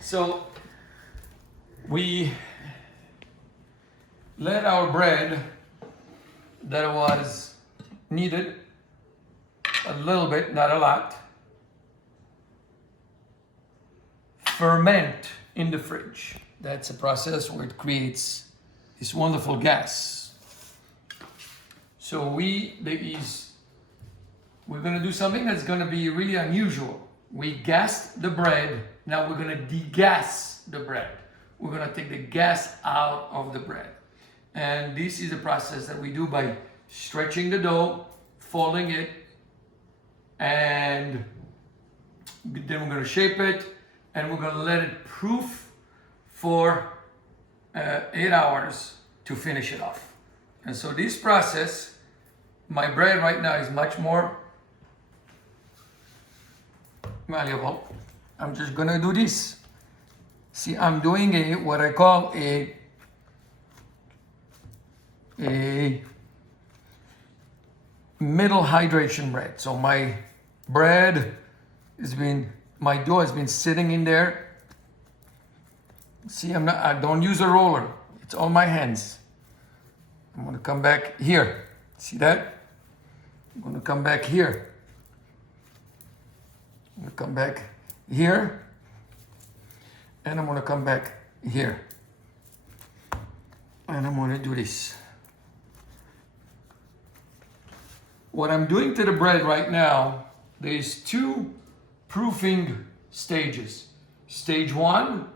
So we let our bread that was kneaded a little bit, not a lot, ferment in the fridge. That's a process where it creates this wonderful gas. So we're gonna do something that's gonna be really unusual. We gassed the bread, now we're gonna degas the bread. We're gonna take the gas out of the bread. And this is the process that we do by stretching the dough, folding it, and then we're gonna shape it, and we're gonna let it proof for 8 hours to finish it off. And so this process, my bread right now is much more malleable. I'm just gonna do this. See, I'm doing what I call a middle hydration bread. So my bread my dough has been sitting in there. See, I don't use a roller. It's all my hands. I'm gonna come back here. See that? I'm gonna come back here. I'm gonna come back here. And I'm gonna come back here. And I'm gonna do this. What I'm doing to the bread right now, there's 2 proofing stages. Stage 1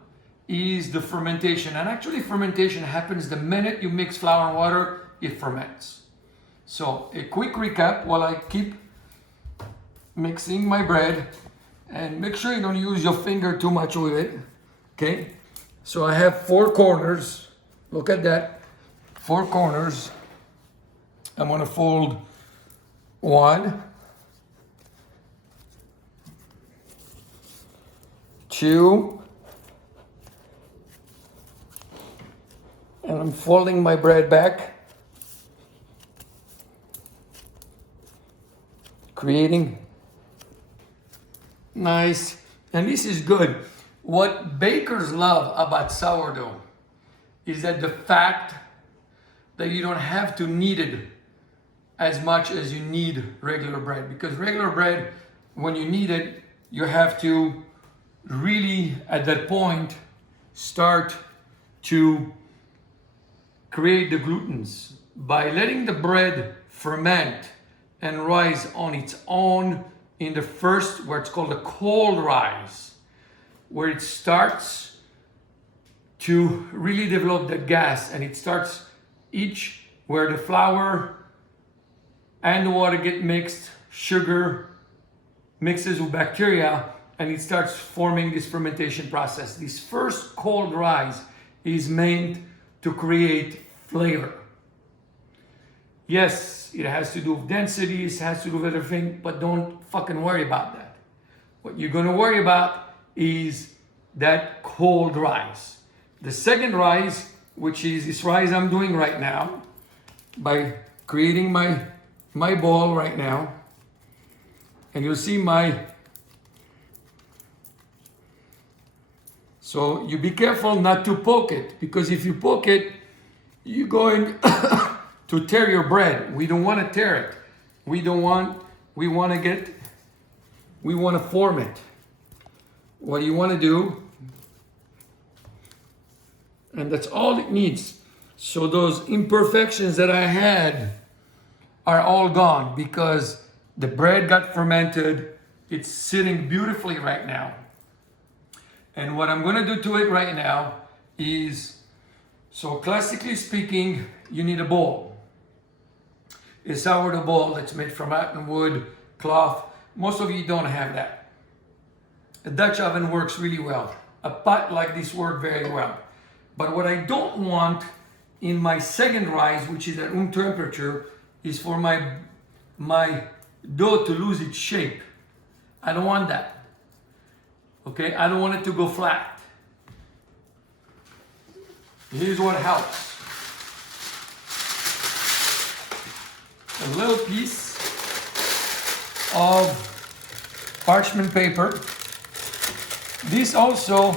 is the fermentation. And actually fermentation happens the minute you mix flour and water, it ferments. So a quick recap while I keep mixing my bread, and make sure you don't use your finger too much with it. Okay, so I have 4 corners. Look at that, 4 corners. I'm gonna fold 1, 2, and I'm folding my bread back, creating nice, and this is good. What bakers love about sourdough is that the fact that you don't have to knead it as much as you need regular bread. Because regular bread, when you knead it, you have to really, at that point, start to create the gluten's. By letting the bread ferment and rise on its own in the first, where it's called a cold rise, where it starts to really develop the gas, and it starts where the flour and the water get mixed, sugar mixes with bacteria, and it starts forming this fermentation process. This first cold rise is meant to create flavor. Yes, it has to do with densities, has to do with everything, but don't fucking worry about that. What you're gonna worry about is that cold rise. The second rise, which is this rise I'm doing right now, by creating my ball right now, and you'll see so you be careful not to poke it, because if you poke it, you're going to tear your bread. We don't want to tear it. We want to form it. What you want to do, and that's all it needs. So those imperfections that I had are all gone because the bread got fermented. It's sitting beautifully right now. And what I'm going to do to it right now is, so classically speaking, you need a bowl. A sourdough bowl that's made from rotten wood, cloth. Most of you don't have that. A Dutch oven works really well. A pot like this works very well. But what I don't want in my second rise, which is at room temperature, is for my dough to lose its shape. I don't want that. Okay, I don't want it to go flat. Here's what helps. A little piece of parchment paper. This also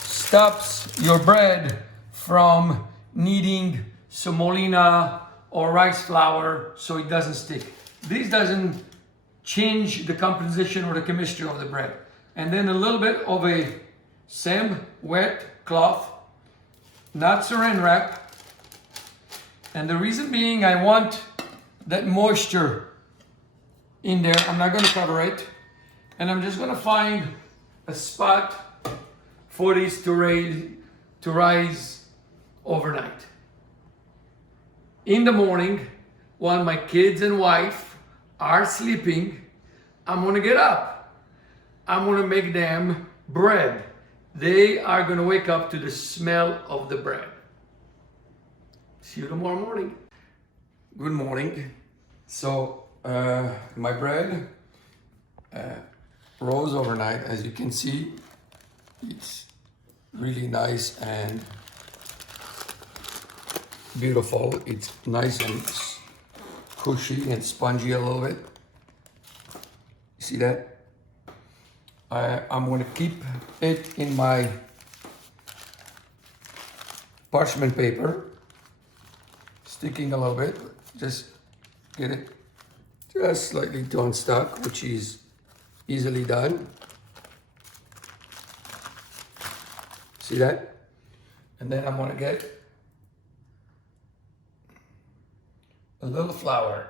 stops your bread from needing semolina or rice flour so it doesn't stick. This doesn't change the composition or the chemistry of the bread. And then a little bit of a same wet cloth, not saran wrap. And the reason being, I want that moisture in there. I'm not going to cover it. And I'm just going to find a spot for these to rise overnight. In the morning, while my kids and wife are sleeping, I'm going to get up. I'm going to make them bread. They are going to wake up to the smell of the bread. See you tomorrow morning. Good morning. So my bread rose overnight. As you can see, it's really nice and beautiful. It's nice and cushy and spongy a little bit. See that? I'm going to keep it in my parchment paper, sticking a little bit. Just get it just slightly to unstuck, which is easily done. See that? And then I'm going to get a little flour.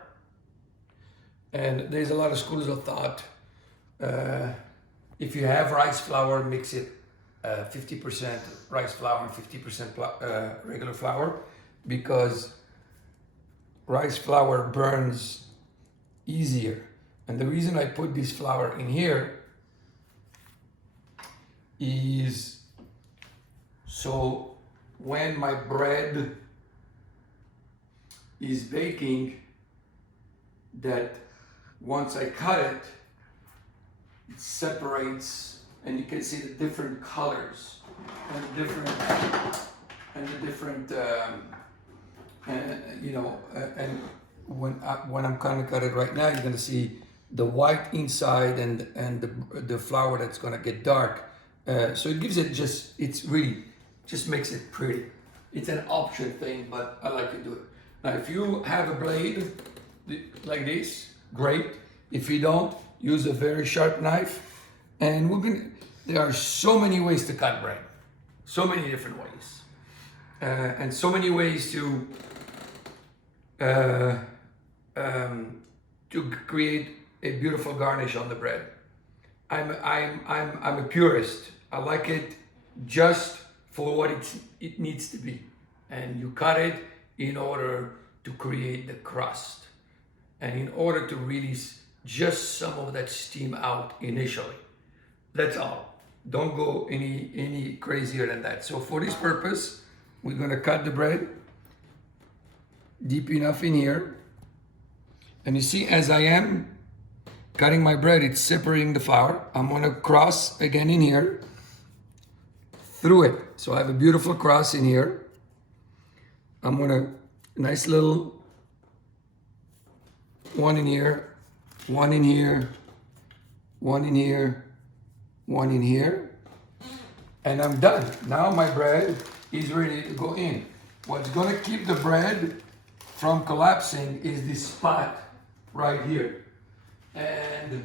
And there's a lot of schools of thought. If you have rice flour, mix it 50% rice flour and 50% regular flour, because rice flour burns easier. And the reason I put this flour in here is so when my bread is baking, that once I cut it, it separates, and you can see the different colors and the different and when I'm kind of cut it right now, you're gonna see the white inside and the flour that's gonna get dark. So it gives it just makes it pretty. It's an option thing, but I like to do it. Now, if you have a blade like this, great. If you don't, use a very sharp knife. And there are so many ways to cut bread. So many different ways. And so many ways to create a beautiful garnish on the bread. I'm a purist. I like it just for what it needs to be. And you cut it in order to create the crust. And in order to release just some of that steam out initially. That's all. Don't go any crazier than that. So for this purpose, we're gonna cut the bread deep enough in here. And you see, as I am cutting my bread, it's separating the flour. I'm gonna cross again in here, through it. So I have a beautiful cross in here. I'm gonna, nice little one in here, one in here, one in here, one in here, and I'm done. Now my bread is ready to go in. What's gonna keep the bread from collapsing is this spot right here. And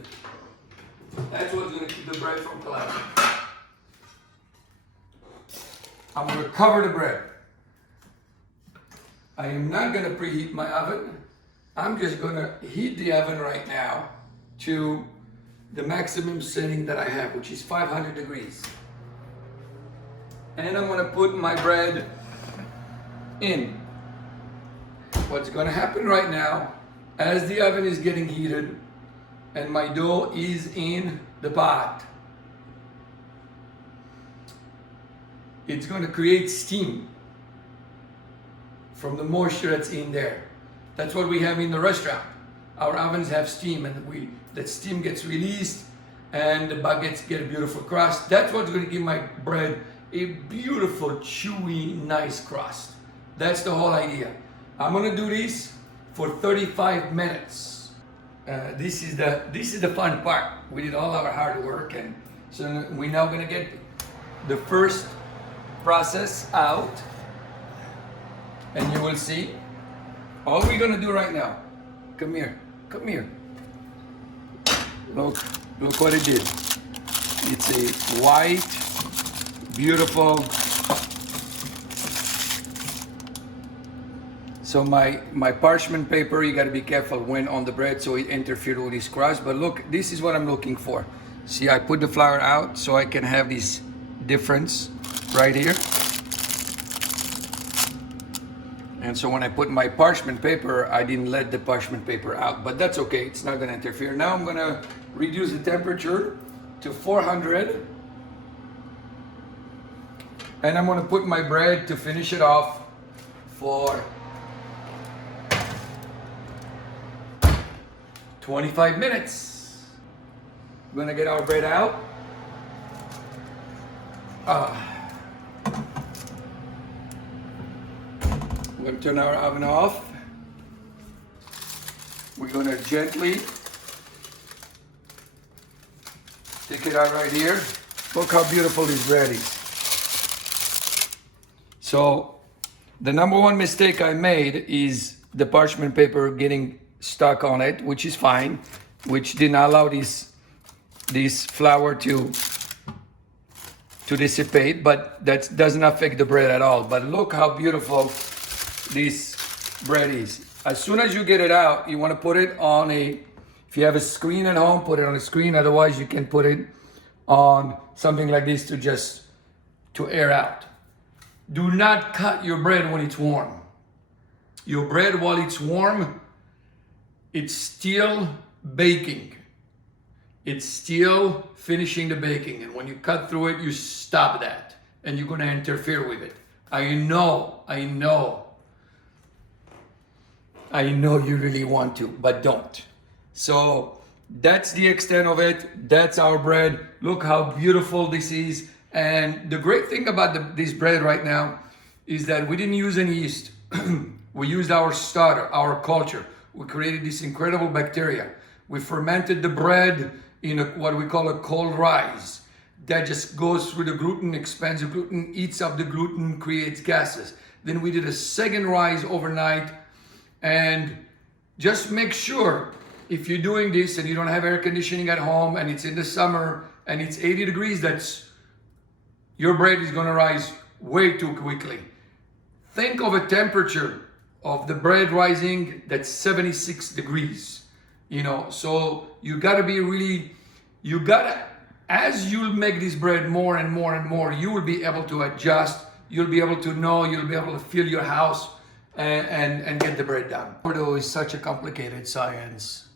that's what's gonna keep the bread from collapsing. I'm gonna cover the bread. I am not gonna preheat my oven. I'm just gonna heat the oven right now to the maximum setting that I have, which is 500 degrees. And I'm gonna put my bread in. What's gonna happen right now, as the oven is getting heated and my dough is in the pot, it's gonna create steam from the moisture that's in there. That's what we have in the restaurant. Our ovens have steam, and that steam gets released, and the baguettes get a beautiful crust. That's what's going to give my bread a beautiful, chewy, nice crust. That's the whole idea. I'm going to do this for 35 minutes. This is the fun part. We did all our hard work, and so we're now gonna get the first process out, and you will see. All we're gonna do right now. Come here. Come here. Look what it did. It's a white, beautiful. So my parchment paper, you gotta be careful when on the bread so it interferes with this crust. But look, this is what I'm looking for. See, I put the flour out so I can have this difference right here. And so when I put my parchment paper, I didn't let the parchment paper out, but that's okay, it's not gonna interfere. Now I'm gonna reduce the temperature to 400. And I'm gonna put my bread to finish it off for 25 minutes. We're gonna get our bread out. We're gonna turn our oven off. We're gonna gently take it out right here. Look how beautiful this bread is. So the number one mistake I made is the parchment paper getting stuck on it, which is fine, which didn't allow this flour to dissipate, but that doesn't affect the bread at all. But look how beautiful this bread is. As soon as you get it out, you want to put it on if you have a screen at home, put it on a screen. Otherwise, you can put it on something like this to air out. Do not cut your bread when it's warm. Your bread, while it's warm, it's still baking. It's still finishing the baking. And when you cut through it, you stop that. And you're going to interfere with it. I know you really want to, but don't. So that's the extent of it. That's our bread. Look how beautiful this is. And the great thing about this bread right now is that we didn't use any yeast. We used our starter, our culture. We created this incredible bacteria. We fermented the bread in what we call a cold rise. That just goes through the gluten, expands the gluten, eats up the gluten, creates gases. Then we did a second rise overnight. And just make sure, if you're doing this and you don't have air conditioning at home and it's in the summer and it's 80 degrees, your bread is gonna rise way too quickly. Think of a temperature of the bread rising that's 76 degrees. So you gotta be really, as you'll make this bread more and more and more, you will be able to adjust, you'll be able to know, you'll be able to fill your house and get the bread done. Sourdough is such a complicated science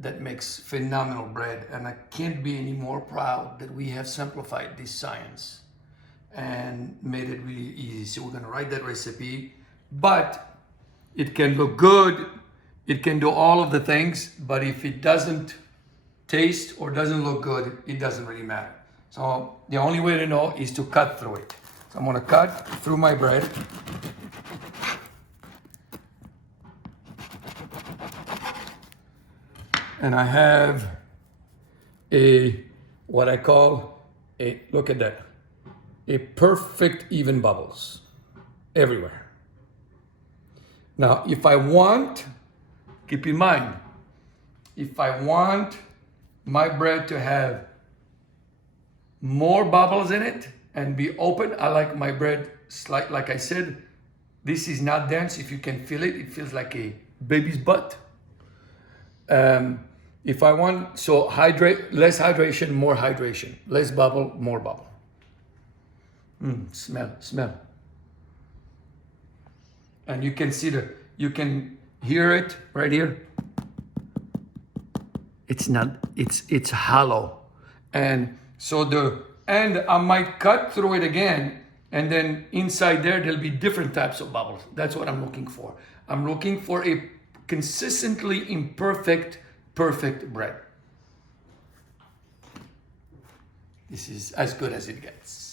that makes phenomenal bread, and I can't be any more proud that we have simplified this science and made it really easy. So we're gonna write that recipe, but it can look good, it can do all of the things, but if it doesn't taste or doesn't look good, it doesn't really matter. So the only way to know is to cut through it. So I'm gonna cut through my bread. And I have what I call look at that, a perfect even bubbles everywhere. Now, if I want, keep in mind, if I want my bread to have more bubbles in it and be open, I like my bread slight. Like I said, this is not dense. If you can feel it, it feels like a baby's butt. If I want, so less hydration, more hydration. Less bubble, more bubble. Smell. And you can see you can hear it right here. It's hollow. And so I might cut through it again, and then inside there'll be different types of bubbles. That's what I'm looking for. I'm looking for a consistently imperfect, perfect bread. This is as good as it gets.